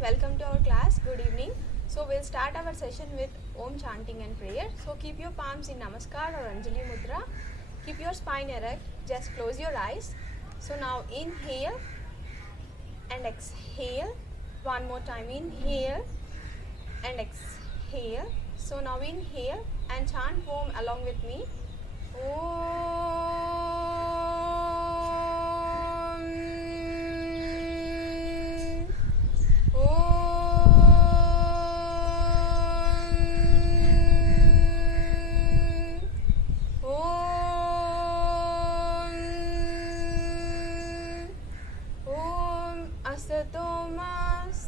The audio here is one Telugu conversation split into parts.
welcome to our class. Good evening. So we'll start our session with Om chanting and prayer. So keep your palms in Namaskar or Anjali Mudra. Keep your spine erect. Just close your eyes. So now inhale and exhale. One more time. Inhale and exhale. So now inhale and chant Om along with me. Om.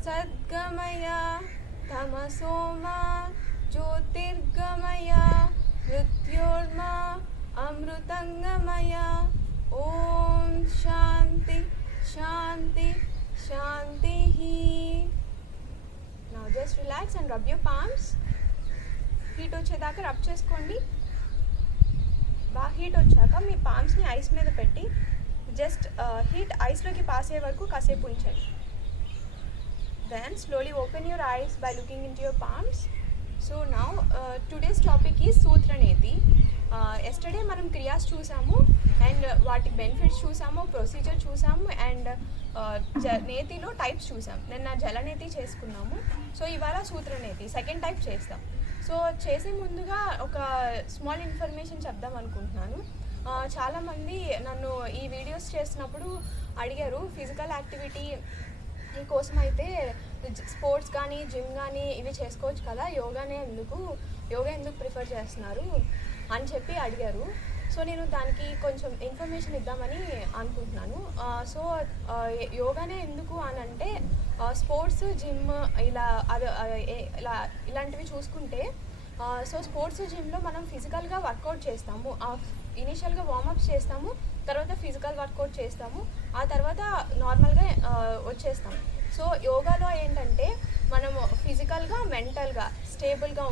सद्गमय तमसोमा ज्योतिर्गमय मृत्योर्मा अमृतंगमय ओम शांति शांति शांति ही. Now just relax and rub your palms. Heat వచ్చేదాకా రబ్ చేసుకోండి. బాగా హీట్ వచ్చాక మీ పామ్స్ని ఐస్ మీద పెట్టి జస్ట్ హీట్ ఐస్లోకి పాస్ అయ్యే వరకు కాసేపు ఉంచండి. Then slowly open your eyes by looking into your palms. So now today's topic is Sutra Neti. Yesterday మనం క్రియాస్ చూసాము అండ్ వాటి బెనిఫిట్స్ చూసాము, ప్రొసీజర్ చూసాము అండ్ నేతిలో టైప్స్ చూసాం. నిన్న జలనేతి చేసుకున్నాము. సో ఇవాళ సూత్రనేతి సెకండ్ టైప్ చేస్తాం. సో చేసే ముందుగా ఒక స్మాల్ ఇన్ఫర్మేషన్ చెప్దాం అనుకుంటున్నాను. చాలామంది నన్ను ఈ వీడియోస్ చేస్తున్నప్పుడు అడిగారు, ఫిజికల్ యాక్టివిటీ కోసం అయితే స్పోర్ట్స్ కానీ జిమ్ కానీ ఇవి చేసుకోవచ్చు కదా, యోగా ఎందుకు ప్రిఫర్ చేస్తున్నారు అని చెప్పి అడిగారు. సో నేను దానికి కొంచెం ఇన్ఫర్మేషన్ ఇద్దామని అనుకుంటున్నాను. సో యోగానే ఎందుకు అని అంటే స్పోర్ట్స్ జిమ్ ఇలాంటివి చూసుకుంటే సో స్పోర్ట్స్ జిమ్లో మనం ఫిజికల్గా వర్కౌట్ చేస్తాము. ఇనిషియల్గా వార్మప్స్ చేస్తాము, తర్వాత ఫిజికల్ వర్కౌట్ చేస్తాము, ఆ తర్వాత నార్మల్గా వచ్చేస్తాం. సో యోగాలో ఏంటంటే మనము ఫిజికల్గా మెంటల్గా స్టేబుల్గా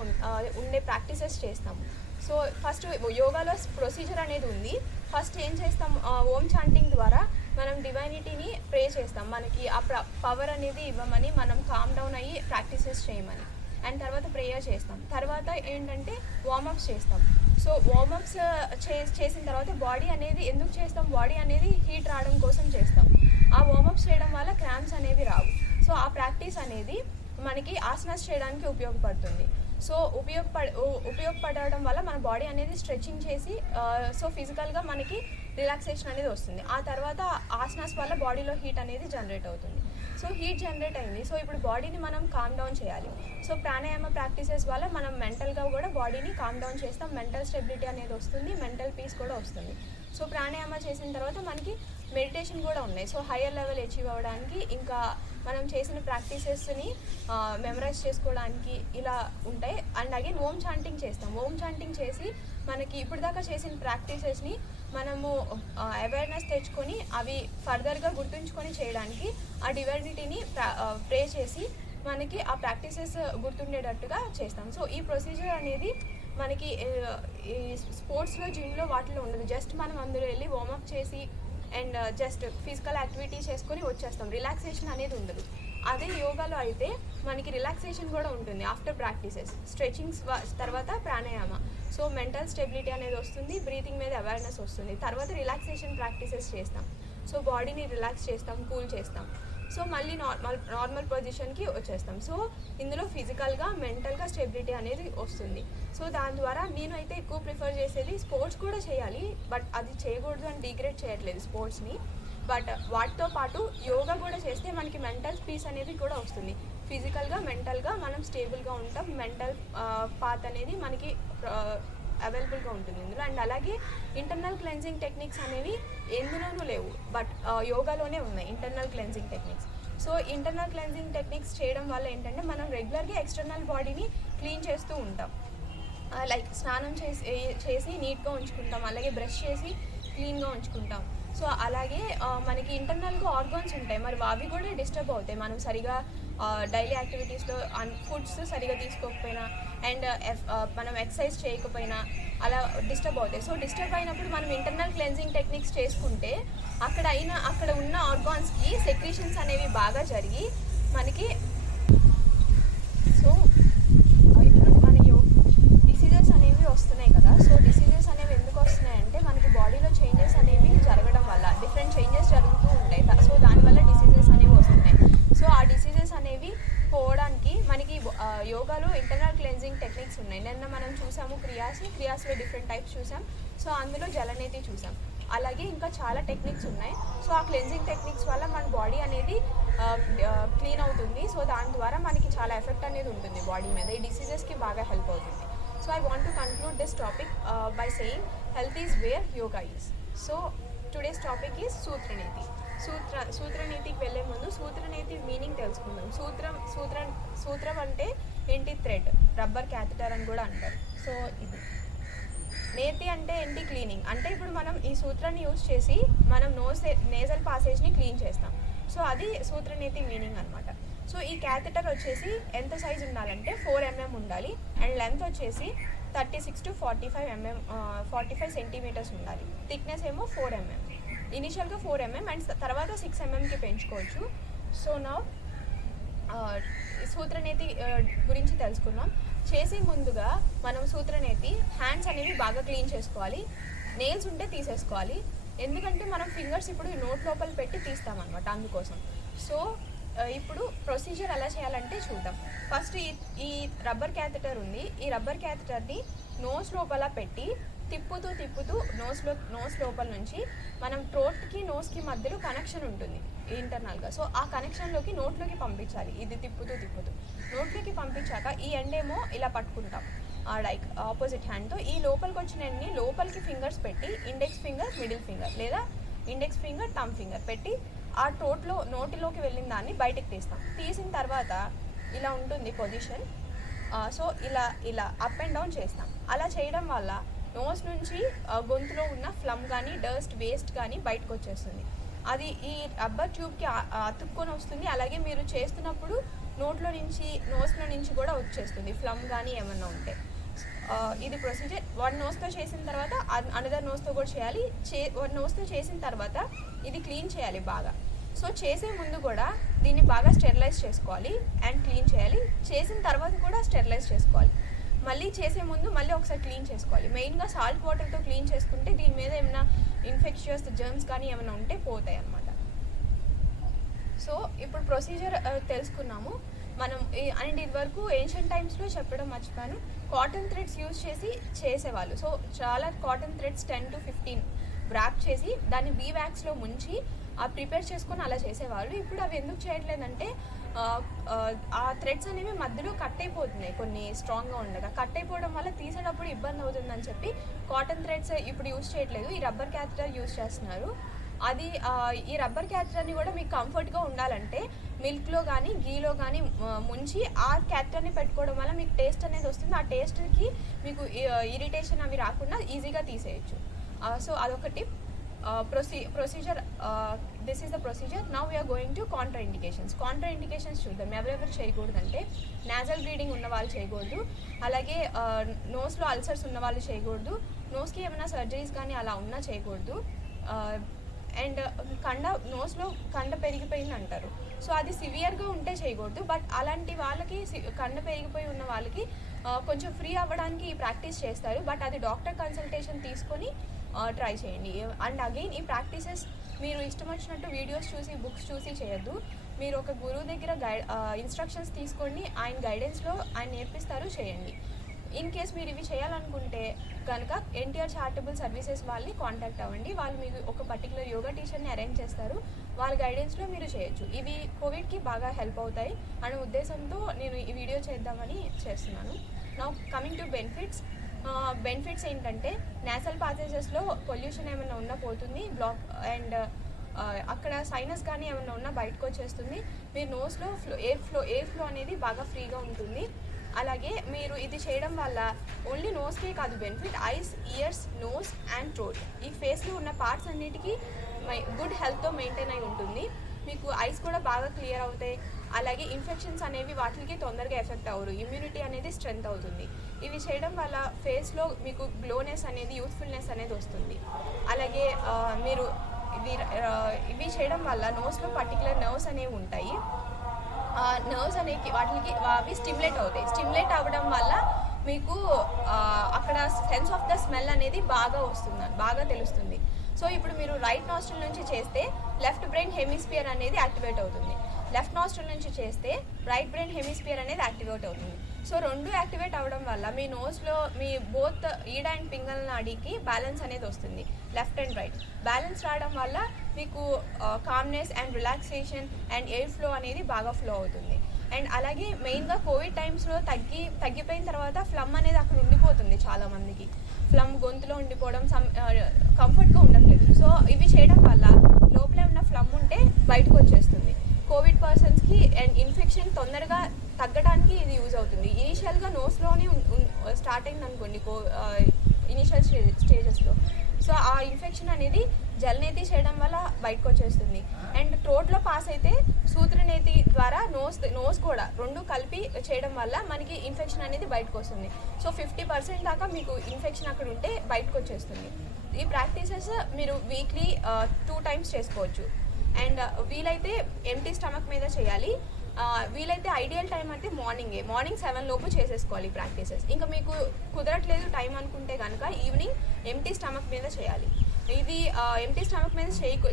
ఉండే ప్రాక్టీసెస్ చేస్తాము. సో ఫస్ట్ యోగాలో ప్రొసీజర్ అనేది ఉంది. ఫస్ట్ ఏం చేస్తాం, ఓం చాంటింగ్ ద్వారా మనం డివైనిటీని ప్రే చేస్తాం, మనకి ఆ పవర్ అనేది ఇవ్వమని, మనం కామ్ డౌన్ అయ్యి ప్రాక్టీసెస్ చేయమని. అండ్ తర్వాత ప్రేయర్ చేస్తాం. తర్వాత ఏంటంటే వార్మప్స్ చేస్తాం. సో వార్మప్స్ చేసిన తర్వాత బాడీ అనేది ఎందుకు చేస్తాం, బాడీ అనేది హీట్ రావడం కోసం చేస్తాం. ఆ వార్మప్స్ చేయడం వల్ల క్రాంప్స్ అనేవి రావు. సో ఆ ప్రాక్టీస్ అనేది మనకి ఆసనాస్ చేయడానికి ఉపయోగపడుతుంది. సో ఉపయోగపడడం వల్ల మన బాడీ అనేది స్ట్రెచింగ్ చేసి సో ఫిజికల్గా మనకి రిలాక్సేషన్ అనేది వస్తుంది. ఆ తర్వాత ఆసనాస్ వల్ల బాడీలో హీట్ అనేది జనరేట్ అవుతుంది. సో హీట్ జనరేట్ అయింది. సో ఇప్పుడు బాడీని మనం కామ్ డౌన్ చేయాలి. సో ప్రాణాయామ ప్రాక్టీసెస్ వల్ల మనం మెంటల్గా కూడా బాడీని కామ్ డౌన్ చేస్తాం. మెంటల్ స్టెబిలిటీ అనేది వస్తుంది, మెంటల్ పీస్ కూడా వస్తుంది. సో ప్రాణాయామ చేసిన తర్వాత మనకి మెడిటేషన్ కూడా ఉన్నాయి. సో హయ్యర్ లెవెల్ అచీవ్ అవ్వడానికి, ఇంకా మనం చేసిన ప్రాక్టీసెస్ని మెమరైజ్ చేసుకోవడానికి ఇలా ఉంటాయి. అండ్ అగైన్ ఓం చాంటింగ్ చేస్తాం. ఓం చాంటింగ్ చేసి మనకి ఇప్పుడు దాకా చేసిన ప్రాక్టీసెస్ని మనము అవేర్నెస్ తెచ్చుకొని అవి ఫర్దర్గా గుర్తుంచుకొని చేయడానికి ఆ డివైనిటీని ప్రే చేసి మనకి ఆ ప్రాక్టీసెస్ గుర్తుండేటట్టుగా చేస్తాం. సో ఈ ప్రొసీజర్ అనేది మనకి ఈ స్పోర్ట్స్లో జిమ్లో వాటిలో ఉండదు. జస్ట్ మనం అందులో వెళ్ళి వార్మప్ చేసి అండ్ జస్ట్ ఫిజికల్ యాక్టివిటీ చేసుకొని వచ్చేస్తాం. రిలాక్సేషన్ అనేది ఉండదు. అదే యోగాలో అయితే మనకి రిలాక్సేషన్ కూడా ఉంటుంది. ఆఫ్టర్ ప్రాక్టీసెస్ స్ట్రెచింగ్స్ తర్వాత ప్రాణాయామ, సో మెంటల్ స్టెబిలిటీ అనేది వస్తుంది, బ్రీతింగ్ మీద అవేర్నెస్ వస్తుంది. తర్వాత రిలాక్సేషన్ ప్రాక్టీసెస్ చేస్తాం. సో బాడీని రిలాక్స్ చేస్తాం, కూల్ చేస్తాం. సో మళ్ళీ నార్మల్ పొజిషన్కి వచ్చేస్తాం. సో ఇందులో ఫిజికల్గా మెంటల్గా స్టెబిలిటీ అనేది వస్తుంది. సో దాని ద్వారా నేను అయితే ఎక్కువ ప్రిఫర్ చేసేది స్పోర్ట్స్ కూడా చేయాలి, బట్ అది చేయకూడదు అని డిగ్రేడ్ చేయట్లేదు స్పోర్ట్స్ని. బట్ వాటితో పాటు యోగా కూడా చేస్తే మనకి మెంటల్ పీస్ అనేది కూడా వస్తుంది. ఫిజికల్గా మెంటల్గా మనం స్టేబుల్గా ఉంటాం. మెంటల్ పాత్ అనేది మనకి అవైలబుల్గా ఉంటుంది ఇందులో. అండ్ అలాగే ఇంటర్నల్ క్లెన్జింగ్ టెక్నిక్స్ అనేవి ఎందులోనూ లేవు, బట్ యోగాలోనే ఉన్నాయి internal cleansing techniques. So internal cleansing techniques చేయడం వల్ల ఏంటంటే మనం రెగ్యులర్గా ఎక్స్టర్నల్ బాడీని క్లీన్ చేస్తూ ఉంటాం. లైక్ స్నానం చేసి నీట్గా ఉంచుకుంటాం, అలాగే బ్రష్ చేసి క్లీన్గా ఉంచుకుంటాం. సో అలాగే మనకి ఇంటర్నల్గా ఆర్గాన్స్ ఉంటాయి, మరి అవి కూడా డిస్టర్బ్ అవుతాయి మనం సరిగా డైలీ యాక్టివిటీస్లో ఫుడ్స్ సరిగా తీసుకోకపోయినా అండ్ మనం ఎక్సర్సైజ్ చేయకపోయినా అలా డిస్టర్బ్ అవుతాయి. సో డిస్టర్బ్ అయినప్పుడు మనం ఇంటర్నల్ క్లెన్జింగ్ టెక్నిక్స్ చేసుకుంటే అక్కడ ఉన్న ఆర్గాన్స్కి సెక్రీషన్స్ అనేవి బాగా జరిగి మనకి సో ఇప్పుడు మన డిసీజెస్ అనేవి వస్తున్నాయి కదా. సో డిసీజెస్ అనేవి ఎందుకు వస్తున్నాయి అంటే మనకి బాడీలో చేంజెస్ అనేవి జరగడం వల్ల డిఫరెంట్ చేంజెస్ జరుగుతూ ఉంటాయి. సో దానివల్ల డిసీజెస్ అనేవి వస్తున్నాయి. సో ఆ డిసీజెస్ అనేవి పోవడానికి మనకి యోగాలో ఇంటర్నల్ క్లెన్జింగ్ టెక్నిక్స్ ఉన్నాయి. నిన్న మనం చూసాము క్రియాస్లో డిఫరెంట్ టైప్స్ చూసాం. సో అందులో జలనేతి చూసాం. అలాగే ఇంకా చాలా టెక్నిక్స్ ఉన్నాయి. సో ఆ క్లెన్జింగ్ టెక్నిక్స్ వల్ల మన బాడీ అనేది క్లీన్ అవుతుంది. సో దాని ద్వారా మనకి చాలా ఎఫెక్ట్ అనేది ఉంటుంది బాడీ మీద. ఈ డిసీజెస్కి బాగా హెల్ప్ అవుతుంది. So I want to conclude this topic by saying health is where yoga is. So today's topic is sutraneti. సూత్రనీతికి వెళ్ళే ముందు సూత్రనీతి మీనింగ్ తెలుసుకుందాం. సూత్రం అంటే ఏంటి? థ్రెడ్, రబ్బర్ క్యాథెటర్ అని కూడా అంటారు. సో ఇది నేతి అంటే ఏంటి? క్లీనింగ్. అంటే ఇప్పుడు మనం ఈ సూత్రాన్ని యూజ్ చేసి మనం నేజల్ పాసేజ్ని క్లీన్ చేస్తాం. సో అది సూత్రనేతి మీనింగ్ అనమాట. సో ఈ క్యాథెటర్ వచ్చేసి ఎంత సైజ్ ఉండాలంటే 4 mm ఉండాలి. అండ్ లెంత్ వచ్చేసి 36 to 45 సెంటీమీటర్స్ ఉండాలి. థిక్నెస్ ఏమో 4 mm. ఇనిషియల్గా 4 mm అండ్ తర్వాత 6 mmకి పెంచుకోవచ్చు. సో నా సూత్రనేతి గురించి తెలుసుకుందాం. చేసే ముందుగా మనం సూత్రనేతి హ్యాండ్స్ అనేవి బాగా క్లీన్ చేసుకోవాలి. నెయిల్స్ ఉంటే తీసేసుకోవాలి. ఎందుకంటే మనం ఫింగర్స్ ఇప్పుడు నోట్ లోపల పెట్టి తీస్తామన్నమాట, అందుకోసం. సో ఇప్పుడు ప్రొసీజర్ ఎలా చేయాలంటే చూద్దాం. ఫస్ట్ ఈ రబ్బర్ క్యాథెటర్ ఉంది. ఈ రబ్బర్ క్యాథెటర్ని నోస్ లోపల పెట్టి తిప్పుతూ నోస్ లోపల నుంచి మనం థ్రోట్కి నోస్కి మధ్యలో కనెక్షన్ ఉంటుంది ఇంటర్నల్గా. సో ఆ కనెక్షన్లోకి నోట్లోకి పంపించాలి. ఇది తిప్పుతూ నోట్లోకి పంపించాక ఈ ఎండేమో ఇలా పట్టుకుంటాం లైక్ ఆపోజిట్ హ్యాండ్తో. ఈ లోపలికి వచ్చిన ఎండ్ని లోపలికి ఫింగర్స్ పెట్టి ఇండెక్స్ ఫింగర్, మిడిల్ ఫింగర్ లేదా ఇండెక్స్ ఫింగర్, థంబ్ ఫింగర్ పెట్టి ఆ నోటిలోకి వెళ్ళిన దాన్ని బయటకు తీస్తాం. తీసిన తర్వాత ఇలా ఉంటుంది పొజిషన్. సో ఇలా అప్ అండ్ డౌన్ చేస్తాం. అలా చేయడం వల్ల నోస్ నుంచి గొంతులో ఉన్న ఫ్లమ్ కానీ డస్ట్ వేస్ట్ కానీ బయటకు వచ్చేస్తుంది. అది ఈ రబ్బర్ ట్యూబ్కి అతుక్కొని వస్తుంది. అలాగే మీరు చేస్తున్నప్పుడు నోస్లో నుంచి కూడా వచ్చేస్తుంది ఫ్లమ్ కానీ ఏమన్నా ఉంటే. ఇది ప్రొసీజర్. వన్ నోస్తో చేసిన తర్వాత అనదర్ నోస్తో కూడా చేయాలి. వన్ నోస్తో చేసిన తర్వాత ఇది క్లీన్ చేయాలి బాగా. సో చేసే ముందు కూడా దీన్ని బాగా స్టెరిలైజ్ చేసుకోవాలి అండ్ క్లీన్ చేయాలి. చేసిన తర్వాత కూడా స్టెరిలైజ్ చేసుకోవాలి. మళ్ళీ చేసే ముందు మళ్ళీ ఒకసారి క్లీన్ చేసుకోవాలి. మెయిన్గా సాల్ట్ వాటర్తో క్లీన్ చేసుకుంటే దీని మీద ఏమైనా ఇన్ఫెక్షన్స్ జర్మ్స్ కానీ ఏమైనా ఉంటే పోతాయి అన్నమాట. సో ఇప్పుడు ప్రొసీజర్ తెలుసుకున్నాము మనం. అండ్ ఇది వరకు ఏన్షియంట్ టైమ్స్లో చెప్పడం మర్చిపోయాను, కాటన్ థ్రెడ్స్ యూజ్ చేసి చేసేవాళ్ళు. సో చాలా కాటన్ థ్రెడ్స్ 10 to 15 వ్రాప్ చేసి దాన్ని బీ వ్యాక్స్లో ముంచి ప్రిపేర్ చేసుకొని అలా చేసేవాళ్ళు. ఇప్పుడు అవి ఎందుకు చేయట్లేదంటే ఆ థ్రెడ్స్ అనేవి మధ్యలో కట్ అయిపోతున్నాయి. కొన్ని స్ట్రాంగ్గా ఉండగా కట్ అయిపోవడం వల్ల తీసేటప్పుడు ఇబ్బంది అవుతుందని చెప్పి కాటన్ థ్రెడ్స్ ఇప్పుడు యూజ్ చేయట్లేదు. ఈ రబ్బర్ క్యాథెటర్ యూజ్ చేస్తున్నారు. అది ఈ రబ్బర్ క్యాథెటర్ని కూడా మీకు కంఫర్ట్గా ఉండాలంటే మిల్క్లో కానీ గీలో కానీ ముంచి ఆ క్యాథెటర్ని పెట్టుకోవడం వల్ల మీకు టేస్ట్ అనేది వస్తుంది. ఆ టేస్ట్కి మీకు ఇరిటేషన్ అవి రాకుండా ఈజీగా తీసేయచ్చు. సో అదొకటి procedure. This is the procedure. Now we're going to contraindications చూద్దాం. ఎవరెవరు చేయకూడదంటే నాజల్ బ్లీడింగ్ ఉన్న వాళ్ళు చేయకూడదు. అలాగే నోస్లో అల్సర్స్ ఉన్న వాళ్ళు చేయకూడదు. నోస్కి ఏమైనా సర్జరీస్ కానీ అలా ఉన్నా చేయకూడదు. అండ్ నోస్లో కండ పెరిగిపోయింది అంటారు. సో అది సివియర్గా ఉంటే చేయకూడదు. బట్ అలాంటి వాళ్ళకి కండ పెరిగిపోయి ఉన్న వాళ్ళకి కొంచెం ఫ్రీ అవ్వడానికి ఈ ప్రాక్టీస్ చేస్తారు. బట్ అది డాక్టర్ కన్సల్టేషన్ తీసుకొని ట్రై చేయండి. అండ్ అగైన్ ఈ ప్రాక్టీసెస్ మీరు ఇష్టం వచ్చినట్టు వీడియోస్ చూసి బుక్స్ చూసి చేయొద్దు. మీరు ఒక గురువు దగ్గర ఇన్స్ట్రక్షన్స్ తీసుకోండి. ఆయన గైడెన్స్లో ఆయన నేర్పిస్తారు, చేయండి. ఇన్ కేస్ మీరు ఇవి చేయాలనుకుంటే కనుక ఎన్టీఆర్ చారిటబుల్ సర్వీసెస్ వాళ్ళని కాంటాక్ట్ అవ్వండి. వాళ్ళు మీకు ఒక పర్టికులర్ యోగా టీచర్ని అరేంజ్ చేస్తారు. వాళ్ళ గైడెన్స్లో మీరు చేయొచ్చు. ఇవి కోవిడ్కి బాగా హెల్ప్ అవుతాయి అనే ఉద్దేశంతో నేను ఈ వీడియో చేద్దామని చేస్తున్నాను. నౌ కమింగ్ టు బెనిఫిట్స్ ఏంటంటే నేసల్ పాసేజెస్లో పొల్యూషన్ ఏమైనా ఉన్నా పోతుంది, బ్లాక్ అండ్ అక్కడ సైనస్ కానీ ఏమైనా ఉన్నా బయటకు వచ్చేస్తుంది. మీరు నోస్లో ఎయిర్ ఫ్లో అనేది బాగా ఫ్రీగా ఉంటుంది. అలాగే మీరు ఇది చేయడం వల్ల ఓన్లీ నోస్కే కాదు benefit, eyes, ears, nose and throat, ఈ ఫేస్లో ఉన్న పార్ట్స్ అన్నిటికీ గుడ్ హెల్త్తో మెయింటైన్ అయి ఉంటుంది. మీకు ఐస్ కూడా బాగా క్లియర్ అవుతాయి. అలాగే ఇన్ఫెక్షన్స్ అనేవి వాటికి తొందరగా ఎఫెక్ట్ అవ్వరు. ఇమ్యూనిటీ అనేది స్ట్రెంత్ అవుతుంది. ఇవి చేయడం వల్ల ఫేస్లో మీకు గ్లోనెస్ అనేది, యూత్ఫుల్నెస్ అనేది వస్తుంది. అలాగే మీరు ఇవి చేయడం వల్ల నోస్లో పర్టికులర్ నర్వ్స్ అనేవి ఉంటాయి. ఆ నర్వ్స్ అనేవి వాటికి అవి స్టిమ్యులేట్ అవుతాయి. స్టిమ్యులేట్ అవ్వడం వల్ల మీకు అక్కడ సెన్స్ ఆఫ్ ద స్మెల్ అనేది బాగా వస్తుంది, బాగా తెలుస్తుంది. సో ఇప్పుడు మీరు రైట్ నాస్ట్రిల్ నుంచి చేస్తే లెఫ్ట్ బ్రెయిన్ హెమిస్ఫియర్ అనేది యాక్టివేట్ అవుతుంది. లెఫ్ట్ నాస్ట్రిల్ నుంచి చేస్తే రైట్ బ్రెయిన్ హెమిస్ఫియర్ అనేది యాక్టివేట్ అవుతుంది. సో రెండు యాక్టివేట్ అవ్వడం వల్ల మీ నోస్లో మీ బోత్ ఈడ అండ్ పింగల్ నాడికి బ్యాలెన్స్ అనేది వస్తుంది. లెఫ్ట్ అండ్ రైట్ బ్యాలెన్స్ రావడం వల్ల మీకు calmness and relaxation and air flow అనేది బాగా ఫ్లో అవుతుంది. అండ్ అలాగే మెయిన్గా కోవిడ్ టైమ్స్లో తగ్గిపోయిన తర్వాత ఫ్లమ్ అనేది అక్కడ ఉండిపోతుంది. చాలామందికి ఫ్లమ్ గొంతులో ఉండిపోవడం, కంఫర్ట్గా ఉండట్లేదు. సో ఇవి చేయడం వల్ల లోపల ఉన్న ఫ్లమ్ ఉంటే బయటకు వచ్చేస్తుంది. కోవిడ్ పర్సన్స్కి అండ్ ఇన్ఫెక్షన్ తొందరగా తగ్గడానికి ఇది యూజ్ అవుతుంది. ఇనీషియల్గా నోస్లోనే స్టార్ట్ అయింది అనుకోండి ఇనీషియల్ స్టేజెస్లో. సో ఆ ఇన్ఫెక్షన్ అనేది జలనేతి చేయడం వల్ల బయటకు వచ్చేస్తుంది. అండ్ థ్రోట్లో పాస్ అయితే సూత్రనేతి ద్వారా నోస్ కూడా రెండు కలిపి చేయడం వల్ల మనకి ఇన్ఫెక్షన్ అనేది బయటకు వస్తుంది. సో 50% దాకా మీకు ఇన్ఫెక్షన్ అక్కడ ఉంటే బయటకు వచ్చేస్తుంది. ఈ ప్రాక్టీసెస్ మీరు వీక్లీ 2 times చేసుకోవచ్చు. అండ్ వీలైతే ఎంటీ స్టమక్ మీద చేయాలి. వీలైతే ఐడియల్ టైం అయితే మార్నింగ్ 7 లోపు చేసేసుకోవాలి ప్రాక్టీసెస్. ఇంకా మీకు కుదరట్లేదు టైం అనుకుంటే కనుక ఈవినింగ్ ఎంటీ స్టమక్ మీద చేయాలి. ఇది ఎంటీ స్టమక్ మీద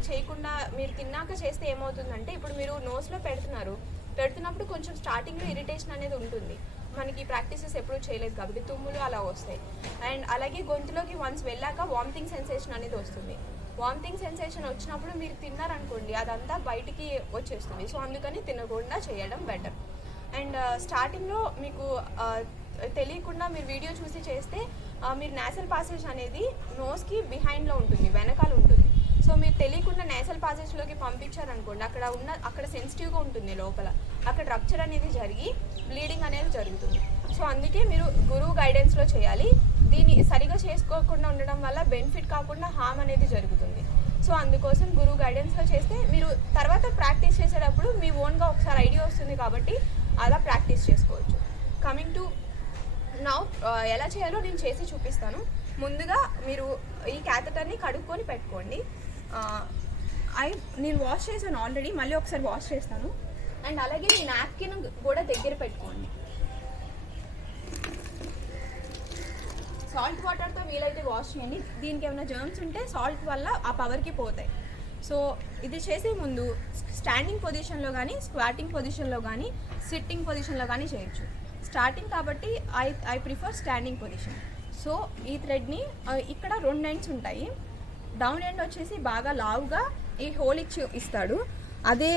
చేయకుండా మీరు తిన్నాక చేస్తే ఏమవుతుందంటే, ఇప్పుడు మీరు నోస్లో పెడుతున్నప్పుడు కొంచెం స్టార్టింగ్లో ఇరిటేషన్ అనేది ఉంటుంది. మనకి ప్రాక్టీసెస్ ఎప్పుడూ చేయలేదు కాబట్టి తుమ్ములు అలా వస్తాయి. అండ్ అలాగే గొంతులోకి వన్స్ వెళ్ళాక వామిటింగ్ సెన్సేషన్ అనేది వస్తుంది. వామిటింగ్ సెన్సేషన్ వచ్చినప్పుడు మీరు తిన్నారనుకోండి అదంతా బయటికి వచ్చేస్తుంది. సో అందుకని తినకుండా చేయడం బెటర్. అండ్ స్టార్టింగ్లో మీకు తెలియకుండా మీరు వీడియో చూసి చేస్తే మీరు నేసల్ పాసేజ్ అనేది నోస్కి బిహైండ్లో ఉంటుంది, వెనకాల ఉంటుంది. సో మీరు తెలియకుండా నేసల్ పాసేజ్లోకి పంపించారనుకోండి అక్కడ సెన్సిటివ్గా ఉంటుంది లోపల, అక్కడ రప్చర్ అనేది జరిగి బ్లీడింగ్ అనేది జరుగుతుంది. సో అందుకే మీరు గురువు గైడెన్స్లో చేయాలి. దీన్ని సరిగా చేసుకోకుండా ఉండడం వల్ల బెనిఫిట్ కాకుండా హామ్ అనేది జరుగుతుంది. సో అందుకోసం గురువు గైడెన్స్లో చేస్తే మీరు తర్వాత ప్రాక్టీస్ చేసేటప్పుడు మీ ఓన్గా ఒకసారి ఐడియా వస్తుంది కాబట్టి అలా ప్రాక్టీస్ చేసుకోవచ్చు. కమింగ్ టు నౌ ఎలా చేయాలో నేను చేసి చూపిస్తాను. ముందుగా మీరు ఈ క్యాథెటర్ని కడుక్కొని పెట్టుకోండి. నేను వాష్ చేశాను ఆల్రెడీ, మళ్ళీ ఒకసారి వాష్ చేస్తాను. అండ్ అలాగే మీ నాప్కిన్ కూడా దగ్గర పెట్టుకోండి. సాల్ట్ వాటర్తో వీలైతే వాష్ చేయండి. దీనికి ఏమైనా జర్మ్స్ ఉంటే సాల్ట్ వల్ల ఆ పవర్కి పోతాయి. సో ఇది చేసే ముందు స్టాండింగ్ పొజిషన్లో కానీ, స్క్వాటింగ్ పొజిషన్లో కానీ, సిట్టింగ్ పొజిషన్లో కానీ చేయొచ్చు. స్టార్టింగ్ కాబట్టి I prefer standing position. So ఈ థ్రెడ్ని ఇక్కడ 2 ఎండ్స్ ఉంటాయి. డౌన్ ఎండ్ వచ్చేసి బాగా లావుగా ఈ హోల్ ఇస్తాడు. అదే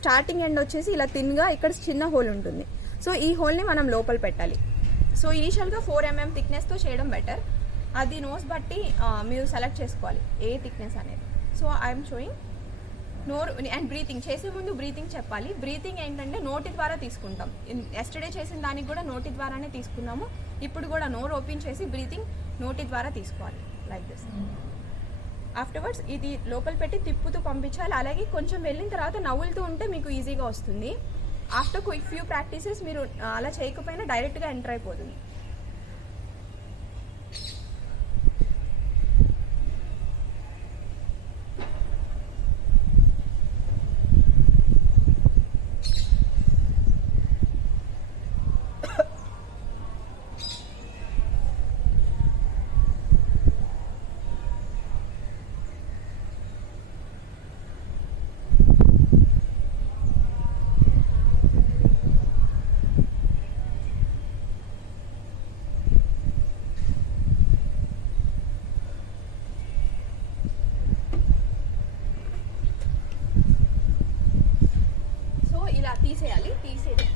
స్టార్టింగ్ ఎండ్ వచ్చేసి ఇలా థిన్గా ఇక్కడ చిన్న హోల్ ఉంటుంది. సో ఈ హోల్ని మనం లోపల పెట్టాలి. సో ఇనీషియల్గా 4 mm థిక్నెస్తో చేయడం బెటర్. అది నోస్ బట్టి మీరు సెలెక్ట్ చేసుకోవాలి ఏ థిక్నెస్ అనేది. సో ఐఎమ్ షోయింగ్ నోరు అండ్ బ్రీతింగ్. చేసే ముందు బ్రీతింగ్ చెప్పాలి. బ్రీతింగ్ ఏంటంటే నోటి ద్వారా తీసుకుంటాం. ఎస్టర్డే చేసిన దానికి కూడా నోటి ద్వారానే తీసుకున్నాము. ఇప్పుడు కూడా నోరు ఓపెన్ చేసి బ్రీతింగ్ నోటి ద్వారా తీసుకోవాలి, లైక్ దిస్. ఆఫ్టర్వర్డ్స్ ఇది లోపల పెట్టి తిప్పుతూ పంపించాలి. అలాగే కొంచెం వెళ్ళిన తర్వాత నవ్వులుతూ ఉంటే మీకు ఈజీగా వస్తుంది. ఆఫ్టర్ ఫ్యూ ప్రాక్టీసెస్ మీరు అలా చేయకపోయినా డైరెక్ట్గా ఎంటర్ అయిపోతుంది.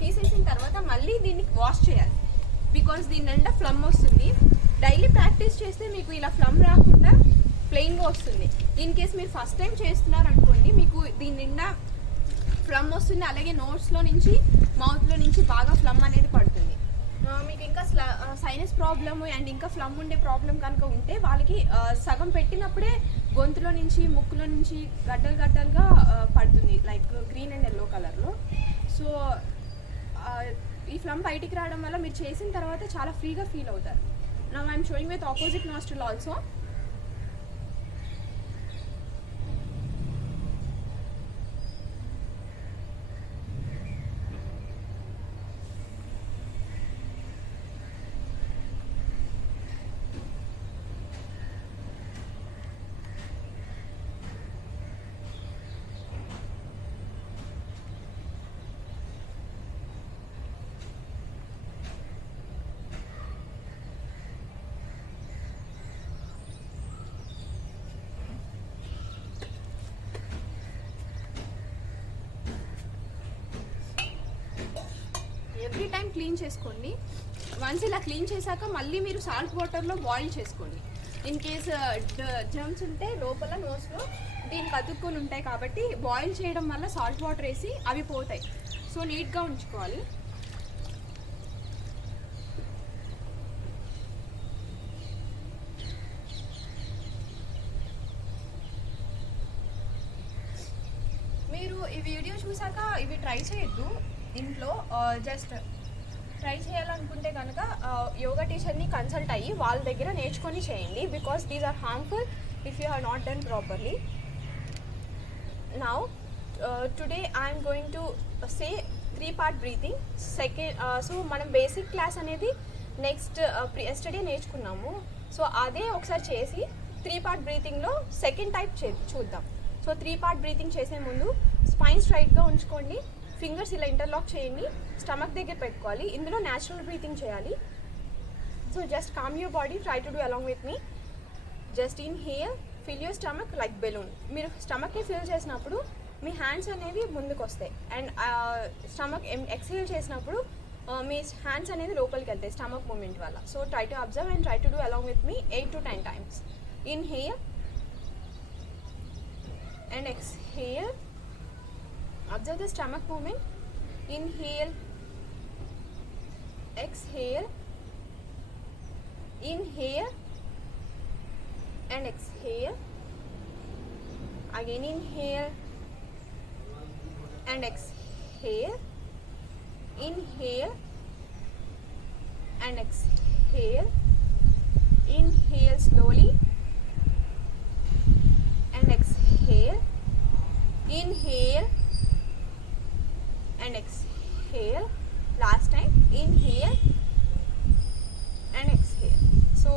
తీసేసిన తర్వాత మళ్ళీ దీన్ని వాష్ చేయాలి. బికాస్ దీని నిండా ఫ్లమ్ వస్తుంది. డైలీ ప్రాక్టీస్ చేస్తే మీకు ఇలా ఫ్లమ్ రాకుండా ప్లెయిన్గా వస్తుంది. ఇన్ కేస్ మీరు ఫస్ట్ టైం చేస్తున్నారు అనుకోండి, మీకు దీని నిండా ఫ్లమ్ వస్తుంది. అలాగే నోట్స్లో నుంచి మౌత్లో నుంచి బాగా ఫ్లమ్ అనేది పడుతుంది. మీకు ఇంకా సైనస్ ప్రాబ్లమ్ అండ్ ఇంకా ఫ్లమ్ ఉండే ప్రాబ్లం కనుక ఉంటే వాళ్ళకి సగం పెట్టినప్పుడే గొంతులో నుంచి ముక్కులో నుంచి గడ్డలుగా పడుతుంది, లైక్ గ్రీన్ అండ్ ఎల్లో కలర్లో. సో ఈ ఫ్లమ్ బయటికి రావడం వల్ల మీరు చేసిన తర్వాత చాలా ఫ్రీగా ఫీల్ అవుతారు. Now I'm showing with opposite nostril also. Clean చేసుకోండి. వన్స్ ఇలా క్లీన్ చేశాక మళ్ళీ మీరు సాల్ట్ వాటర్లో బాయిల్ చేసుకోండి. ఇన్ కేస్ జర్మ్స్ ఉంటే లోపల నోస్లో దీనికి అతుక్కొని ఉంటాయి కాబట్టి బాయిల్ చేయడం వల్ల సాల్ట్ వాటర్ వేసి అవి పోతాయి. సో నీట్గా ఉంచుకోవాలి. మీరు ఈ వీడియో చూసాక ఇవి ట్రై చేయొద్దు ఇంట్లో. జస్ట్ ట్రై చేయాలనుకుంటే కనుక యోగా టీచర్ని కన్సల్ట్ అయ్యి వాళ్ళ దగ్గర నేర్చుకొని చేయండి. Because these are harmful if you have not done properly. Now today I'm going to say 3-part breathing. So మనం బేసిక్ క్లాస్ అనేది నెక్స్ట్ ఎస్టర్డే నేర్చుకున్నాము. సో అదే ఒకసారి చేసి 3-part బ్రీతింగ్లో సెకండ్ టైప్ చూద్దాం. సో 3-part బ్రీతింగ్ చేసే ముందు స్పైన్ స్ట్రైట్గా ఉంచుకోండి. ఫింగర్స్ ఇలా ఇంటర్లాక్ చేయండి. స్టమక్ దగ్గర పెట్టుకోవాలి. ఇందులో న్యాచురల్ బ్రీతింగ్ చేయాలి. So just com your body, try to do along with me. Just inhale, fill your stomach like balloon. మీరు స్టమక్ని ఫిల్ చేసినప్పుడు మీ హ్యాండ్స్ అనేవి ముందుకు వస్తాయి. అండ్ స్టమక్ ఎక్స్హేల్ చేసినప్పుడు మీ హ్యాండ్స్ అనేది లోపలికి వెళ్తాయి స్టమక్ మూమెంట్ వల్ల. So try to observe and try to do along with me 8 to 10 times. Inhale and exhale. Observe the stomach movement. Inhale, exhale, inhale and exhale. Again inhale and exhale. Inhale and exhale. Inhale slowly and exhale. Inhale and exhale. Last time. Inhale and exhale. So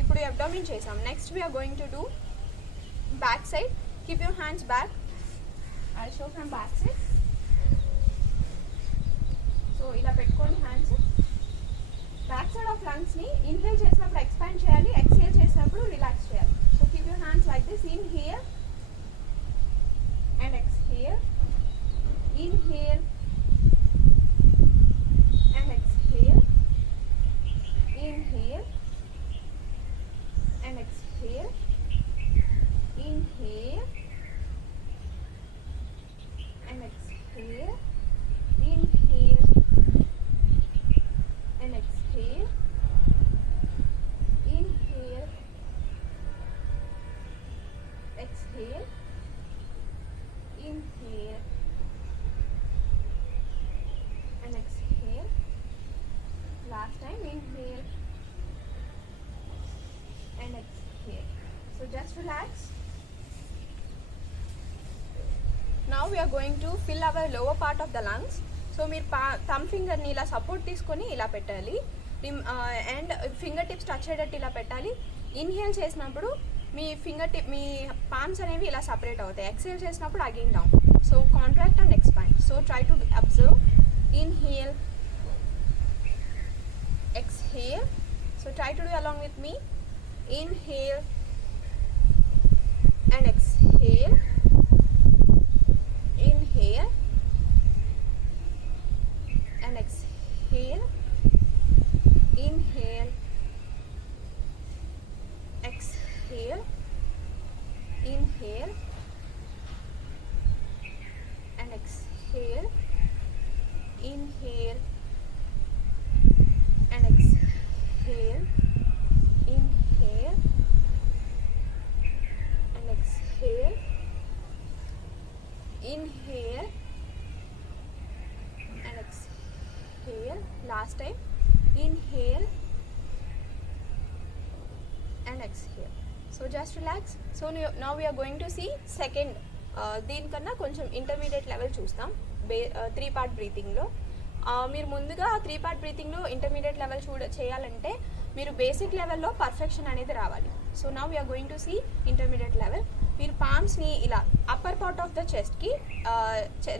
ఇప్పుడు abdomen చేసాం. Next we are going to do back side. Keep your hands back. I'll show from back side. So ఇలా పెట్టుకోండి hands. Back side of lungs ని ఇన్హేల్ చేసినప్పుడు ఎక్స్పాండ్ చేయాలి, ఎక్స్హేల్ చేసినప్పుడు రిలాక్స్ చేయాలి. So keep your hands like this. Inhale and exhale. Inhale and exhale. Inhale and exhale. Inhale and exhale. Inhale and exhale. Inhale, exhale. Inhale and exhale. Last time. Inhale and exhale. So just relax. Now we are going to fill our lower part of the lungs. So మీరు థమ్ ఫింగర్ని ఇలా సపోర్ట్ తీసుకొని ఇలా పెట్టాలి. అండ్ ఫింగర్ టిప్స్ టచ్ అయ్యేటట్టు ఇలా పెట్టాలి. ఇన్హేల్ చేసినప్పుడు మీ మీ పామ్స్ అనేవి ఇలా సపరేట్ అవుతాయి. ఎక్స్హేల్ చేసినప్పుడు again down. So contract and expand. So try to observe. Inhale, exhale. So try to do along with me. Inhale and exhale. Inhale and exhale. Inhale, exhale. Inhale and exhale. Inhale and exhale. Inhale and exhale. Inhale and exhale. Last time. Inhale and exhale. So just relax. So now we are going to see second. దీనికన్నా కొంచెం ఇంటర్మీడియట్ లెవెల్ చూస్తాం 3-part బ్రీతింగ్లో. మీరు ముందుగా 3-part బ్రీతింగ్లో ఇంటర్మీడియట్ లెవెల్ చేయాలంటే మీరు బేసిక్ లెవెల్లో పర్ఫెక్షన్ అనేది రావాలి. So now we're going to see intermediate level. మీరు పామ్స్ని ఇలా అప్పర్ పార్ట్ ఆఫ్ ద చెస్ట్కి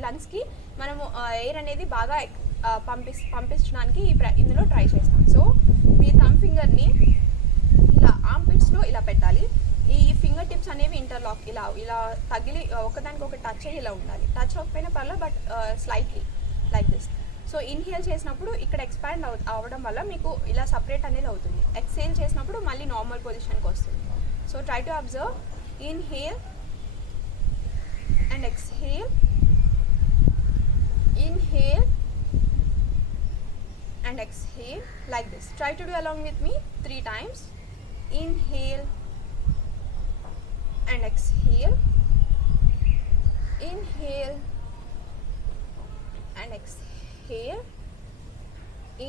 లంగ్స్కి మనము ఎయిర్ అనేది బాగా పంపించడానికి ఇందులో ట్రై చేస్తాం. సో మీ థమ్ ఫింగర్ని ఇలా ఆర్మ్పిట్స్లో ఇలా పెట్టాలి. ఈ ఫింగర్ టిప్స్ అనేవి ఇంటర్లాక్ ఇలా ఇలా తగిలి ఒకదానికి ఒక టచ్ అయ్యి ఇలా ఉండాలి. టచ్ అవ్వకపోయినా పర్లేదు, but slightly like this. So inhale చేసినప్పుడు ఇక్కడ ఎక్స్పాండ్ అవ్వడం వల్ల మీకు ఇలా సపరేట్ అనేది అవుతుంది. ఎక్స్హేల్ చేసినప్పుడు మళ్ళీ నార్మల్ పొజిషన్కి వస్తుంది. So try to observe. Inhale and exhale, inhale and exhale like this. Try to do along with me 3 times. Inhale and exhale, inhale and exhale,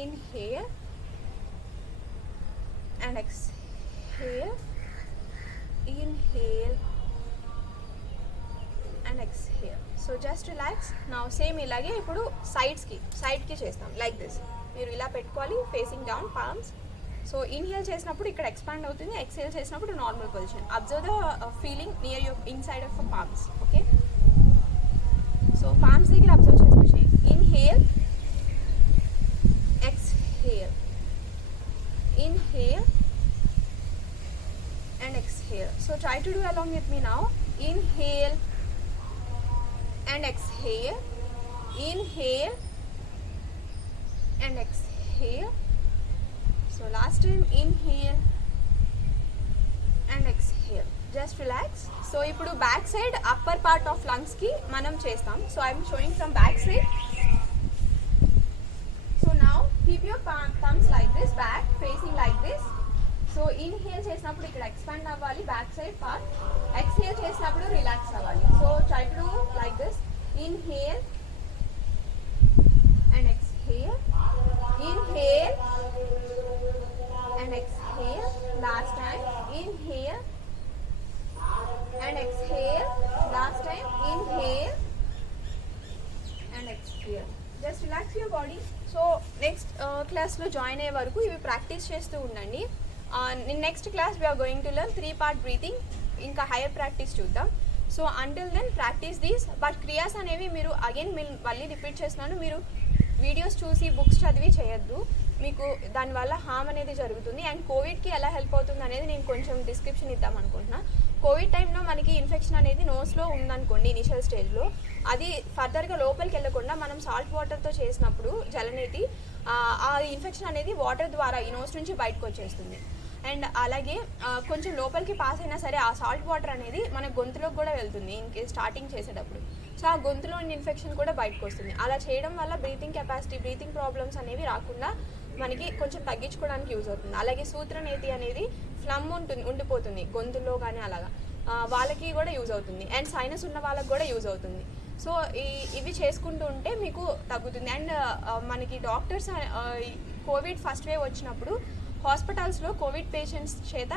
inhale and exhale, inhale and exhale. So just relax. నా సేమ్ ఇలాగే ఇప్పుడు సైడ్కి చేస్తాం లైక్ దిస్. మీరు ఇలా పెట్టుకోవాలి facing down palms. So inhale చేసినప్పుడు ఇక్కడ ఎక్స్పాండ్ అవుతుంది, ఎక్స్హేల్ చేసినప్పుడు normal position. Observe the feeling near your inside of palms. Okay, so palms దగ్గర అబ్జర్వ్ చేసుకొని inhale, exhale, inhale and exhale. So try to do along with me now. Inhale and exhale, inhale and exhale. So last time, inhale and exhale. Just relax. So ipudu back side upper part of lungs ki manam chestam. So I am showing from back side. So now keep your thumbs like this, back facing like this. So inhale చేసినప్పుడు ఇక్కడ ఎక్స్పాండ్ అవ్వాలి బ్యాక్ సైడ్ పార్ట్, ఎక్స్హేల్ చేసినప్పుడు రిలాక్స్ అవ్వాలి. So try to like this. Inhale and exhale, inhale and exhale. Last time inhale and exhale. Last time inhale and exhale. Just relax your body. So next క్లాస్లో జాయిన్ అయ్యే వరకు ఇవి ప్రాక్టీస్ చేస్తూ ఉండండి. Next class we're going to learn 3-part breathing, ఇంకా హైయర్ ప్రాక్టీస్ చూద్దాం. So until then practice these. But క్రియాస్ అనేవి మీరు అగైన్ మళ్ళీ రిపీట్ చేస్తున్నాను, మీరు వీడియోస్ చూసి బుక్స్ చదివి చేయొద్దు, మీకు దానివల్ల హామ్ అనేది జరుగుతుంది. అండ్ కోవిడ్కి ఎలా హెల్ప్ అవుతుంది అనేది నేను కొంచెం డిస్క్రిప్షన్ ఇద్దాం అనుకుంటున్నా. కోవిడ్ టైంలో మనకి ఇన్ఫెక్షన్ అనేది నోస్లో ఉందనుకోండి ఇనిషియల్ స్టేజ్లో, అది ఫర్దర్గా లోపలికి వెళ్ళకుండా మనం సాల్ట్ వాటర్తో చేసినప్పుడు జలనేతి, ఆ ఇన్ఫెక్షన్ అనేది వాటర్ ద్వారా ఈ నోస్ నుంచి బయటకు వచ్చేస్తుంది. అండ్ అలాగే కొంచెం లోపలికి పాస్ అయినా సరే ఆ సాల్ట్ వాటర్ అనేది మన గొంతులోకి కూడా వెళ్తుంది ఇన్కేస్ స్టార్టింగ్ చేసేటప్పుడు. సో ఆ గొంతులో ఉన్న ఇన్ఫెక్షన్ కూడా బయటకు వస్తుంది. అలా చేయడం వల్ల బ్రీతింగ్ కెపాసిటీ, బ్రీతింగ్ ప్రాబ్లమ్స్ అనేవి రాకుండా మనకి కొంచెం తగ్గించుకోవడానికి యూజ్ అవుతుంది. అలాగే సూత్రనేతి అనేది ఫ్లమ్ ఉండిపోతుంది గొంతులో కానీ, అలాగా వాళ్ళకి కూడా యూజ్ అవుతుంది. అండ్ సైనస్ ఉన్న వాళ్ళకి కూడా యూజ్ అవుతుంది. సో ఇవి చేసుకుంటూ ఉంటే మీకు తగ్గుతుంది. అండ్ మనకి డాక్టర్స్ కోవిడ్ ఫస్ట్ వేవ్ వచ్చినప్పుడు హాస్పిటల్స్లో కోవిడ్ పేషెంట్స్ చేత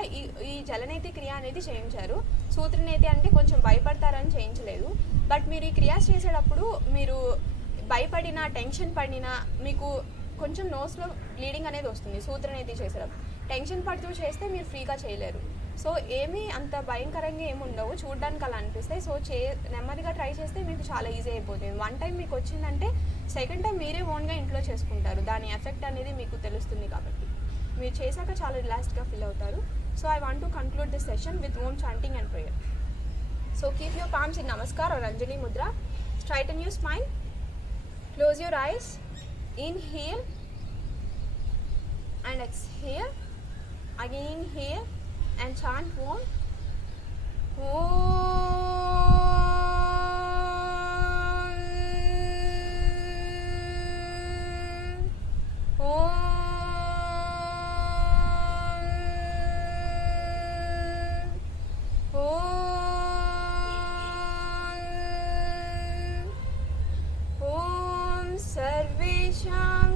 ఈ జలనేతి క్రియ అనేది చేయించారు. సూత్రనేతి అంటే కొంచెం భయపడతారని చేయించలేదు. బట్ మీరు ఈ క్రియాస్ చేసేటప్పుడు మీరు భయపడినా, టెన్షన్ పడినా మీకు కొంచెం నోస్లో బ్లీడింగ్ అనేది వస్తుంది సూత్రనేతి చేసేటప్పుడు. టెన్షన్ పడుతూ చేస్తే మీరు ఫ్రీగా చేయలేరు. సో ఏమీ అంత భయంకరంగా ఏమి ఉండవు, చూడడానికి అలా అనిపిస్తాయి. సో నెమ్మదిగా ట్రై చేస్తే మీకు చాలా ఈజీ అయిపోతుంది. 1 టైం మీకు వచ్చిందంటే సెకండ్ టైం మీరే ఓన్గా ఇంట్లో చేసుకుంటారు. దాని ఎఫెక్ట్ అనేది మీకు తెలుస్తుంది కాబట్టి మీరు చేశాక చాలా రిలాక్స్డ్గా ఫీల్ అవుతారు. So I want to conclude this session with Om chanting and prayer. So keep your palms in namaskar or anjali mudra. Straighten your spine, close your eyes, inhale and exhale. Again inhale and chant Om.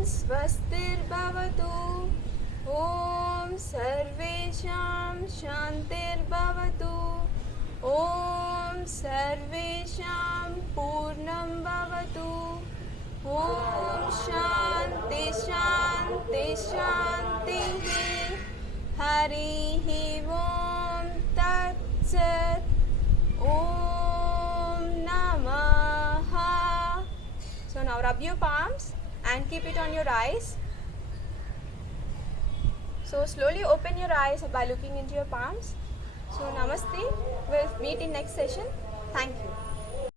स्वस्तिर्भवतु. ओम सर्वेषां शान्तिर्भवतु. ओम सर्वेषां पूर्णं भवतु. ओम शान्ति शान्ति शान्तिः. हरिः ओम तत्सत्. ओम नमः. So now rub your palms and keep it on your eyes. So slowly open your eyes by looking into your palms. So namaste. We'll meet in next session. Thank you.